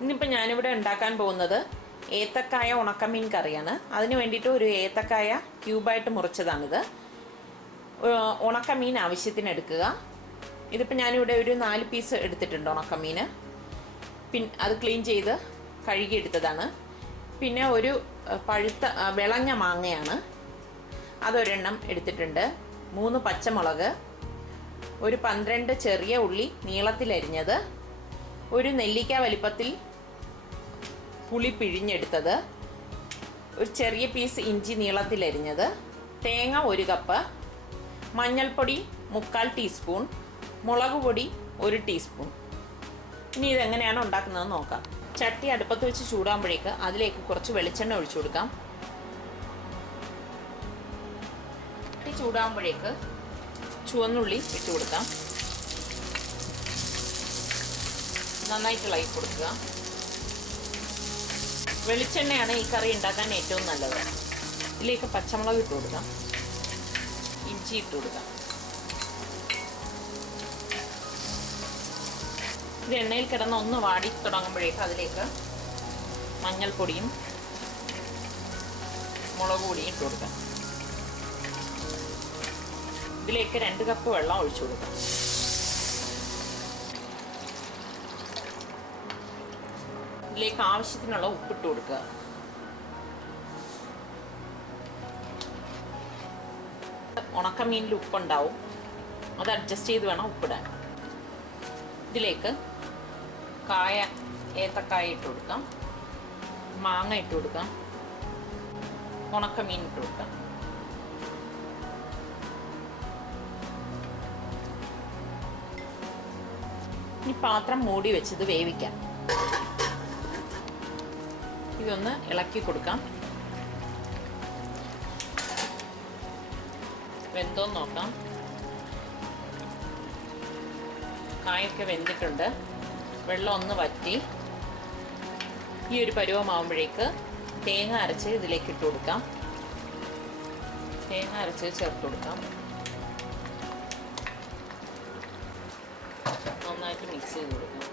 ഇന്നിപ്പോൾ ഞാനിവിടെ ഉണ്ടാക്കാൻ പോകുന്നത് ഏത്തക്കായ ഉണക്കമീൻ കറിയാണ്. അതിന് വേണ്ടിയിട്ട് ഒരു ഏത്തക്കായ ക്യൂബായിട്ട് മുറിച്ചതാണിത്. ഉണക്കമീൻ ആവശ്യത്തിന് എടുക്കുക. ഇതിപ്പോൾ ഞാനിവിടെ ഒരു 4 പീസ് എടുത്തിട്ടുണ്ട് ഉണക്കമീൻ. അത് ക്ലീൻ ചെയ്ത് കഴുകിയെടുത്തതാണ്. പിന്നെ ഒരു പഴുത്ത വിളഞ്ഞ മാങ്ങയാണ്, അതൊരെണ്ണം എടുത്തിട്ടുണ്ട്. 3 പച്ചമുളക്, ഒരു 12 ചെറിയ ഉള്ളി നീളത്തിലരിഞ്ഞത്, ഒരു നെല്ലിക്ക വലിപ്പത്തിൽ പുളി പിഴിഞ്ഞെടുത്തത്, ഒരു ചെറിയ പീസ് ഇഞ്ചി നീളത്തിലരിഞ്ഞത്, തേങ്ങ 1 കപ്പ്, മഞ്ഞൾപ്പൊടി 3/4 ടീസ്പൂൺ, മുളക് പൊടി 1 ടീസ്പൂൺ. ഇനി ഇതെങ്ങനെയാണ് ഉണ്ടാക്കുന്നത് നോക്കാം. ചട്ടി അടുപ്പത്ത് വെച്ച് ചൂടാകുമ്പോഴേക്ക് അതിലേക്ക് കുറച്ച് വെളിച്ചെണ്ണ ഒഴിച്ചു കൊടുക്കാം. ചട്ടി ചൂടാകുമ്പോഴേക്ക് ചുവന്നുള്ളി ഇട്ട് കൊടുക്കാം. നന്നായിട്ട് ഇളക്കി കൊടുക്കുക. വെളിച്ചെണ്ണയാണ് ഈ കറി ഉണ്ടാക്കാൻ ഏറ്റവും നല്ലത്. ഇതിലേക്ക് പച്ചമുളക് ഇട്ട് കൊടുക്കാം, ഇഞ്ചി ഇട്ട് കൊടുക്കാം. ഇത് എണ്ണയിൽ കിടന്ന് ഒന്ന് വാടി തുടങ്ങുമ്പോഴേക്ക് അതിലേക്ക് മഞ്ഞൾപ്പൊടിയും മുളക് പൊടിയും ഇട്ട് കൊടുക്കാം. ഇതിലേക്ക് 2 കപ്പ് വെള്ളം ഒഴിച്ചു കൊടുക്കാം. ഇതിലേക്ക് ആവശ്യത്തിനുള്ള ഉപ്പിട്ട് കൊടുക്കുക. ഉണക്കമീനിൽ ഉപ്പുണ്ടാവും, അത് അഡ്ജസ്റ്റ് ചെയ്ത് വേണം ഉപ്പിടാൻ. ഇതിലേക്ക് ഏത്തക്കായ ഇട്ട് കൊടുക്കാം, മാങ്ങ ഇട്ട് കൊടുക്കാം, ഉണക്കമീൻ ഇട്ട് കൊടുക്കാം. ഈ പാത്രം മൂടി വെച്ചത് വേവിക്കാം. ഇതൊന്ന് ഇളക്കി കൊടുക്കാം. വെന്തോന്ന് നോക്കാം. കായൊക്കെ വെന്തിട്ടുണ്ട്. വെള്ളം ഒന്ന് വറ്റി ഈ ഒരു പരുവമാകുമ്പോഴേക്ക് തേങ്ങ അരച്ച് ഇതിലേക്ക് ഇട്ട് കൊടുക്കാം. തേങ്ങ അരച്ച് ചേർത്ത് കൊടുക്കാം. നന്നായിട്ട് മിക്സ് ചെയ്ത് കൊടുക്കാം.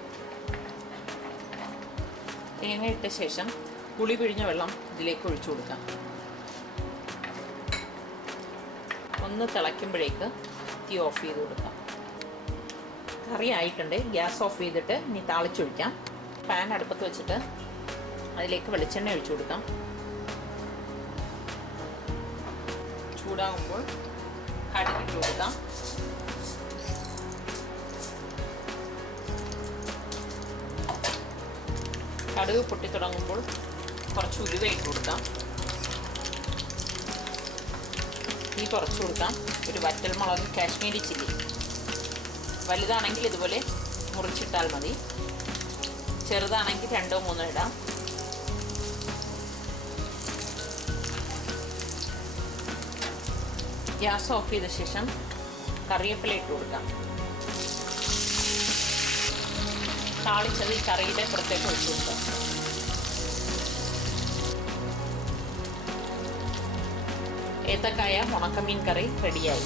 തേങ്ങ ഇട്ട ശേഷം പുളി പിഴിഞ്ഞ വെള്ളം ഇതിലേക്ക് ഒഴിച്ചു കൊടുക്കാം. ഒന്ന് തിളയ്ക്കുമ്പോഴേക്ക് തീ ഓഫ് ചെയ്ത് കൊടുക്കാം. കറി ആയിട്ടുണ്ട്. ഗ്യാസ് ഓഫ് ചെയ്തിട്ട് ഇനി താളിച്ചൊഴിക്കാം. പാൻ അടുപ്പത്ത് വെച്ചിട്ട് അതിലേക്ക് വെളിച്ചെണ്ണ ഒഴിച്ചു കൊടുക്കാം. ചൂടാകുമ്പോൾ കടുകിട്ട് കൊടുക്കാം. കടുക് പൊട്ടിത്തുടങ്ങുമ്പോൾ കുറച്ച് ഉലുവ ഇട്ട് കൊടുക്കാം. ഈ കുറച്ച് കൊടുക്കാം. ഒരു വറ്റൽമുളക് കാശ്മീരി ചില്ലി, വലുതാണെങ്കിൽ ഇതുപോലെ മുറിച്ചിട്ടാൽ മതി, ചെറുതാണെങ്കിൽ 2 or 3 ഇടാം. ഗ്യാസ് ഓഫ് ചെയ്ത ശേഷം കറിവേപ്പില ഇട്ട് കൊടുക്കാം. താളിച്ചത് ഈ കറിയുടെ പുറത്തേക്ക് ഒഴിച്ചു കൊടുക്കാം. ഏത്തക്കായ ഉണക്കമീൻ കറി റെഡിയായി.